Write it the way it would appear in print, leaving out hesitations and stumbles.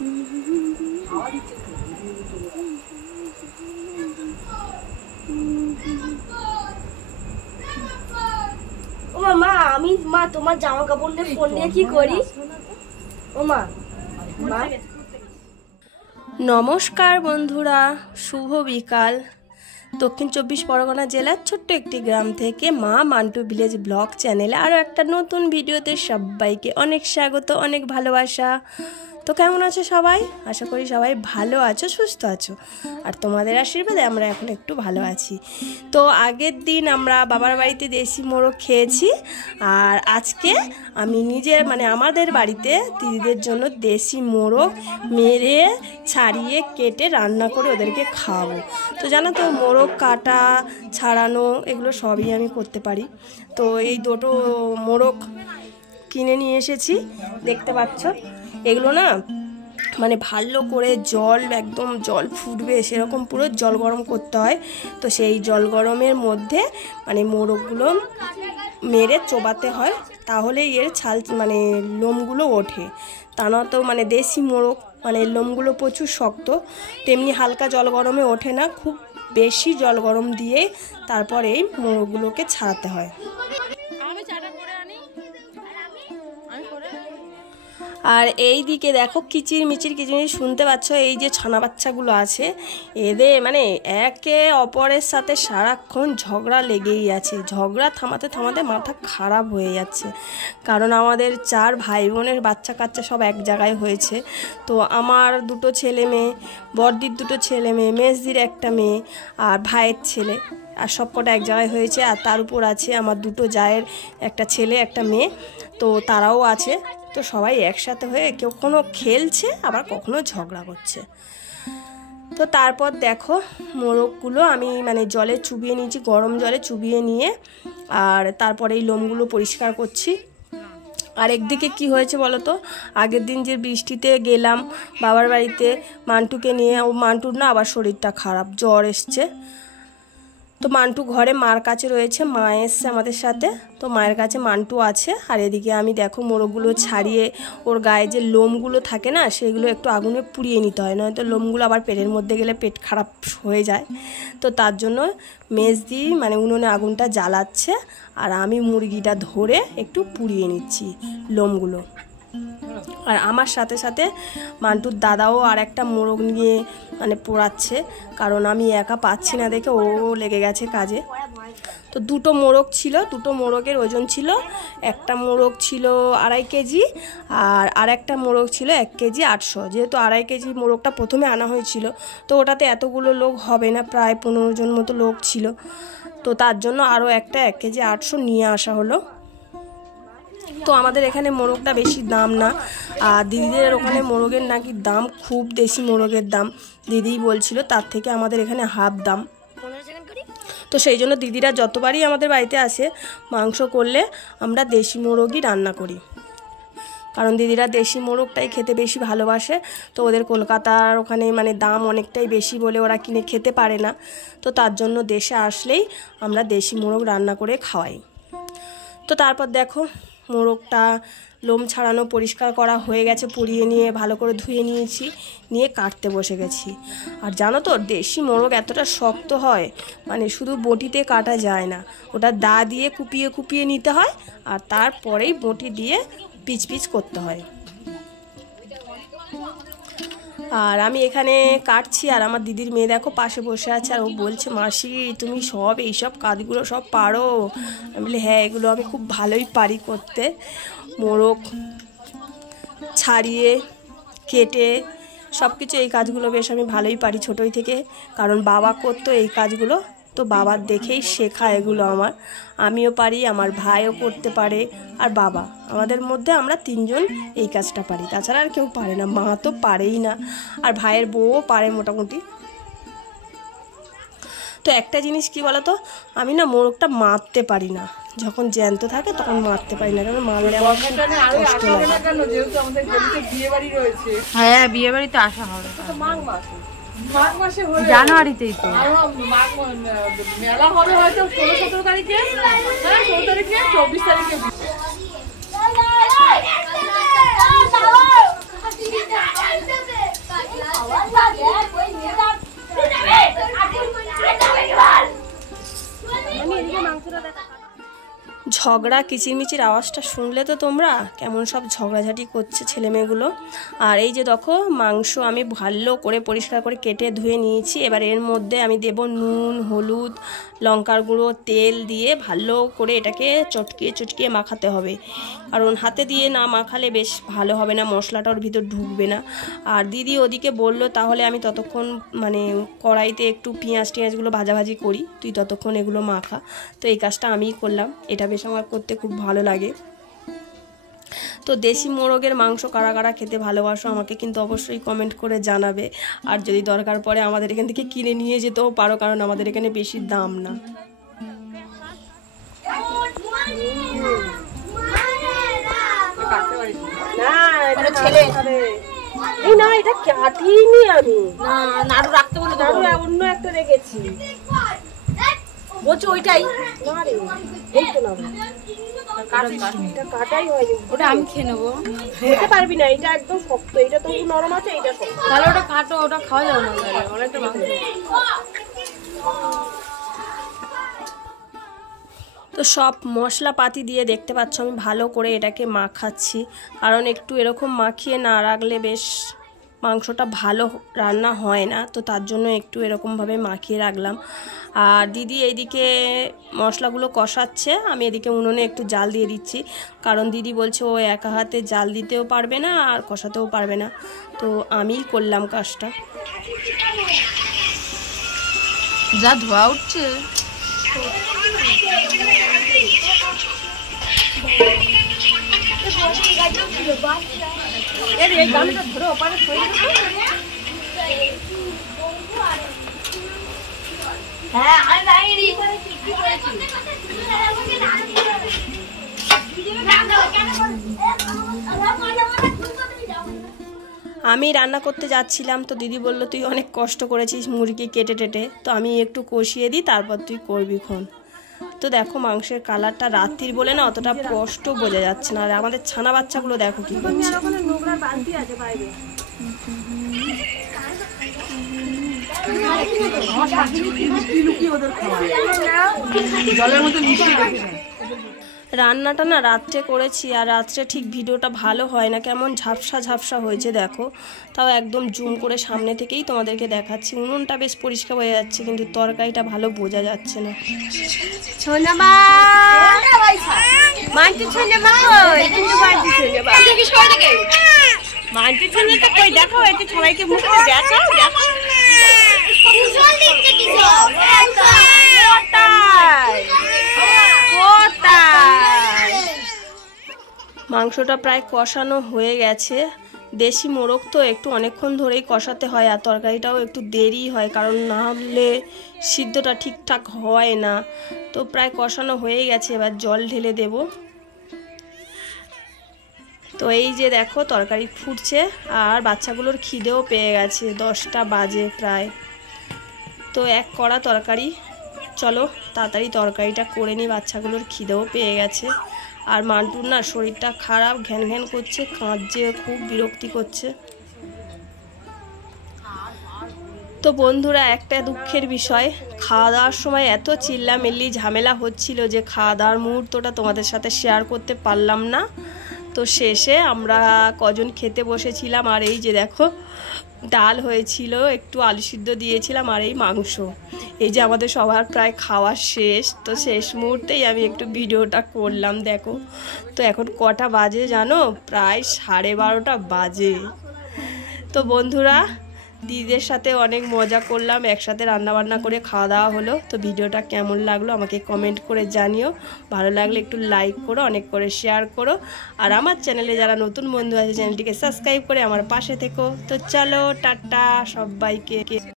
মা আমি মা তোমার জামা কাপড় নিয়ে ফোন নিয়ে কি করি? ও মা নমস্কার বন্ধুরা, শুভ বিকাল। দক্ষিণ 24 পরগনা জেলার ছোট্ট একটি গ্রাম থেকে মা মান্টু ভিলেজ ব্লগ চ্যানেলে আরও একটা নতুন ভিডিওতে সবাইকে অনেক স্বাগত, অনেক ভালোবাসা। তো কেমন আছো সবাই? আশা করি সবাই ভালো আছো, সুস্থ আছো, আর তোমাদের আশীর্বাদে আমরা এখন একটু ভালো আছি। তো আগের দিন আমরা বাবার বাড়িতে দেশি মোরগ খেয়েছি, আর আজকে আমি নিজের আমাদের বাড়িতে দিদিদের জন্য দেশি মোরগ মেরে ছাড়িয়ে কেটে রান্না করে ওদেরকে খাওয়াবো। তো জানো তো, মোরগ কাটা ছাড়ানো এগুলো সবই আমি করতে পারি। তো এই দুটো মোরগ কিনে নিয়ে এসেছি, দেখতে পাচ্ছ। এগুলো না ভালো করে একদম জল ফুটবে সেরকম পুরো জল গরম করতে হয়। তো সেই জল গরমের মধ্যে মোরগগুলো মেরে চোবাতে হয়, তাহলে এর ছাল লোমগুলো ওঠে। তা না তো দেশি মোরগ লোমগুলো প্রচুর শক্ত, তেমনি হালকা জল গরমে ওঠে না, খুব বেশি জল গরম দিয়ে তারপর এই মোরগগুলোকে ছাড়াতে হয়। আর এই দিকে দেখো কিচির মিচির শুনতে পাচ্ছ, এই যে ছানা বাচ্চাগুলো আছে, এদের একে অপরের সাথে সারাক্ষণ ঝগড়া লেগেই আছে। ঝগড়া থামাতে থামাতে মাথা খারাপ হয়ে যাচ্ছে, কারণ আমাদের 4 ভাই বোনের বাচ্চা কাচ্চা সব এক জায়গায় হয়েছে। তো আমার 2 ছেলে মেয়ে, বড়দির 2 ছেলে মেয়ে, মেজদির 1 মেয়ে, আর ভাইয়ের ছেলে, আর সব কটা এক জায়গায় হয়েছে। আর তার উপর আছে আমার 2 জায়ের 1 ছেলে 1 মেয়ে, তো তারাও আছে। তো সবাই একসাথে হয়ে কেউ কোনো খেলছে, আবার কখনো ঝগড়া করছে। তো তারপর দেখো মোরগগুলো আমি জলে চুবিয়ে নিয়েছি, গরম জলে চুবিয়ে নিয়ে, আর তারপরে এই লোমগুলো পরিষ্কার করছি। আর একদিকে কি হয়েছে বলো তো, আগের দিন যে বৃষ্টিতে গেলাম বাবার বাড়িতে মান্টুকে নিয়ে, ও মান্টুর না আবার শরীরটা খারাপ, জ্বর এসছে। তো মান্টু ঘরে মার কাছে রয়েছে, মা এসছে আমাদের সাথে, তো মায়ের কাছে মান্টু আছে। আর এদিকে আমি দেখো মোরগগুলো ছাড়িয়ে ওর গায়ে যে লোমগুলো থাকে না, সেগুলো একটু আগুনে পুড়িয়ে নিতে হয়, নয়তো লোমগুলো আবার পেটের মধ্যে গেলে পেট খারাপ হয়ে যায়। তো তার জন্য মেজদি উনুনে আগুনটা জ্বালাচ্ছে, আর আমি মুরগিটা ধরে একটু পুড়িয়ে নিচ্ছি লোমগুলো। আর আমার সাথে সাথে মান্টুর দাদাও আর একটা মোরগ নিয়ে পোড়াচ্ছে, কারণ আমি একা পাচ্ছি না দেখে ও লেগে গেছে কাজে। তো 2 মোরগ ছিল, 2 মোরগের ওজন ছিল, একটা মোরগ ছিল 2.5 কেজি, আর একটা মোরগ ছিল 1 কেজি 800। যেহেতু 2.5 কেজি মোরগটা প্রথমে আনা হয়েছিল, তো ওটাতে এতগুলো লোক হবে না, প্রায় 15 জন মতো লোক ছিল। তো তার জন্য আরও একটা 1 কেজি 800 নিয়ে আসা হলো। তো আমাদের এখানে মোরগটা বেশি দাম না, আর দিদিদের ওখানে মোরগের নাকি দাম খুব, দেশি মোরগের দাম দিদিই বলছিল, তার থেকে আমাদের এখানে হাফ দাম। তো সেই জন্য দিদিরা যতবারই আমাদের বাড়িতে আসে মাংস করলে আমরা দেশি মোরগই রান্না করি, কারণ দিদিরা দেশি মোরগটাই খেতে বেশি ভালোবাসে। তো ওদের কলকাতার ওখানে দাম অনেকটাই বেশি বলে ওরা কিনে খেতে পারে না, তো তার জন্য দেশে আসলেই আমরা দেশি মোরগ রান্না করে খাওয়াই। তো তারপর দেখো মোরগটা লোম ছাড়ানো পরিষ্কার করা হয়ে গেছে, পুড়িয়ে নিয়ে ভালো করে ধুয়ে নিয়েছি, নিয়ে কাটতে বসে গেছি। আর জানো তো, দেশি মোরগ এতটা শক্ত হয়, শুধু বটিতে কাটা যায় না, ওটা দা দিয়ে কুপিয়ে কুপিয়ে নিতে হয়, আর তারপরেই বটি দিয়ে পিচ পিচ করতে হয়। আর আমি এখানে কাটছি, আর আমার দিদির মেয়ে দেখো পাশে বসে আছে, আর ও বলছে, মাসি তুমি এইসব কাজগুলো সব পারো? আমি বলি হ্যাঁ, এগুলো আমি খুব ভালোই পারি করতে। মোরগ ছাড়িয়ে কেটে সব কিছু, এই কাজগুলো বেশ আমি ভালোই পারি ছোটোই থেকে, কারণ বাবা করতো এই কাজগুলো, তো বাবার দেখেই শেখা এগুলো আমার। আমিও পারি, আমার ভাইও করতে পারে, আর বাবা, আমাদের মধ্যে আমরা 3 জন এই কাজটা পারি, তাছাড়া আর কেউ পারে না। মা তো পারেই না, আর ভাইয়ের বউও পারে মোটামুটি। তো একটা জিনিস কি বলতো, আমি না মোরগটা মারতে পারি না, যখন জ্যান্ত থাকে তখন মারতে পারি না, কারণ মারলে আমার কষ্ট লাগে। হ্যাঁ, বিয়ে বাড়িতে আসা হবে জানুয়ারিতেই, তো মেলা হবে হয়তো 16-17 তারিখে, 16 তারিখে 24 তারিখে। ঝগড়া কিচিরমিচির আওয়াজটা শুনলে তো তোমরা কেমন সব ঝগড়াঝাটি করছে ছেলেমেয়েগুলো। আর এই যে দেখো মাংস আমি ভালো করে পরিষ্কার করে কেটে ধুয়ে নিয়েছি। এবার এর মধ্যে আমি দেব নুন, হলুদ, লঙ্কার গুঁড়ো, তেল দিয়ে ভালো করে এটাকে চটকিয়ে চটকিয়ে মাখাতে হবে, কারণ হাতে দিয়ে না মাখালে বেশ ভালো হবে না, মশলাটা ওর ভিতর ঢুকবে না। আর দিদি ওদিকে বললো তাহলে আমি ততক্ষণ মানে কড়াইতে একটু পেঁয়াজ টিয়াজগুলো ভাজাভাজি করি, তুই ততক্ষণ এগুলো মাখা। তো এই কাজটা আমিই করলাম, এটা বেশ আমার করতে খুব ভালো লাগে। তো দেশি মোরগের মাংস কারা কারা খেতে ভালোবাসো আমাকে কিন্তু অবশ্যই কমেন্ট করে জানাবে। আর যদি দরকার পড়ে আমাদের এখান থেকে কিনে নিয়ে যেতেও পারো, কারণ আমাদের এখানে বেশি দাম না। এই না, এটা কাটিনি আমি, নাড়ু রাখতে বলে অন্য একটা রেখেছি। বলছো ওইটাই না রে, এই তো না, এটা কাটাই হয়নি। ওটা আমি খেয়ে নেবো। খেতে পারবি না, এটা একদম শক্ত, এটা তো নরম আছে, এটা শক্ত। তাহলে ওটা কাটো, ওটা খাওয়া যাবে না, অনেকটা মাংস। তো সব মশলাপাতি দিয়ে দেখতে পাচ্ছ আমি ভালো করে এটাকে মাখাচ্ছি, কারণ একটু এরকম মাখিয়ে না রাখলে বেশ মাংসটা ভালো রান্না হয় না। তো তার জন্য একটু এরকমভাবে মাখিয়ে রাখলাম। আর দিদি এইদিকে মশলাগুলো কষাচ্ছে, আমি এদিকে উনুনে একটু জাল দিয়ে দিচ্ছি, কারণ দিদি বলছে ও একা হাতে জাল দিতেও পারবে না আর কষাতেও পারবে না। তো আমিই করলাম কাজটা। যা ধোয়া উঠছে। আমি রান্না করতে যাচ্ছিলাম, তো দিদি বলল তুই অনেক কষ্ট করেছিস মুরগি কেটে টেটে, তো আমি একটু কষিয়ে দিই তারপর তুই করবি খন। তো দেখো মাংসের কালারটা রাত্রির বলে না অতটা স্পষ্ট বোঝা যাচ্ছে না। আর আমাদের ছানা বাচ্চাগুলো দেখো কি করছে। রান্নাটা না রাত্রে করেছি, আর রাত্রে ঠিক ভিডিওটা ভালো হয় না, কেমন ঝাপসা ঝাপসা হয়েছে দেখো। তাও একদম জুম করে সামনে থেকেই তোমাদেরকে দেখাচ্ছি। উনুনটা বেশ পরিষ্কার হয়ে যাচ্ছে, কিন্তু তরকারিটা ভালো বোঝা যাচ্ছে না। সবাইকে মাংসটা প্রায় কষানো হয়ে গেছে। দেশি মোরগ তো একটু অনেকক্ষণ ধরেই কষাতে হয়, আর তরকারিটাও একটু দেরি হয়, কারণ না হলে সিদ্ধটা ঠিকঠাক হয় না। তো প্রায় কষানো হয়ে গেছে, এবার জল ঢেলে দেব। তো এই যে দেখো তরকারি ফুটছে, আর বাচ্চাগুলোর খিদেও পেয়ে গেছে, 10টা বাজে প্রায়। তো এক কড়া তরকারি, চলো তাড়াতাড়ি তরকারিটা করে নিই, বাচ্চাগুলোর খিদেও পেয়ে গেছে। আর মান্টুর না শরীরটা খারাপ, ঘ্যান ঘ্যান করছে, কাঁদছে, খুব বিরক্তি করছে। তো বন্ধুরা একটা দুঃখের বিষয়, খাওয়া দাওয়ার সময় এত চিল্লামিল্লি ঝামেলা হচ্ছিল যে খাওয়া দাওয়ার মুহূর্তটা তোমাদের সাথে শেয়ার করতে পারলাম না। তো শেষে আমরা কজন খেতে বসেছিলাম, আর এই যে দেখো ডাল হয়েছিল, একটু আলু সিদ্ধ দিয়েছিলাম, আর এই মাংস। এই যে আমাদের সবার প্রায় খাওয়া শেষ, তো শেষ মুহূর্তেই আমি একটু ভিডিওটা করলাম দেখো। তো এখন কটা বাজে জানো? প্রায় 12:30 বাজে। তো বন্ধুরা দিদিদের সাথে অনেক মজা করলাম, একসাথে রান্নাবান্না করে খাওয়া দাওয়া হলো। তো ভিডিওটা কেমন লাগলো আমাকে কমেন্ট করে জানিও, ভালো লাগলে একটু লাইক করো, অনেক করে শেয়ার করো, আর আমার চ্যানেলে যারা নতুন বন্ধু আছে চ্যানেলটিকে সাবস্ক্রাইব করে আমার পাশে থেকো। তো চলো টাটা সবাইকে।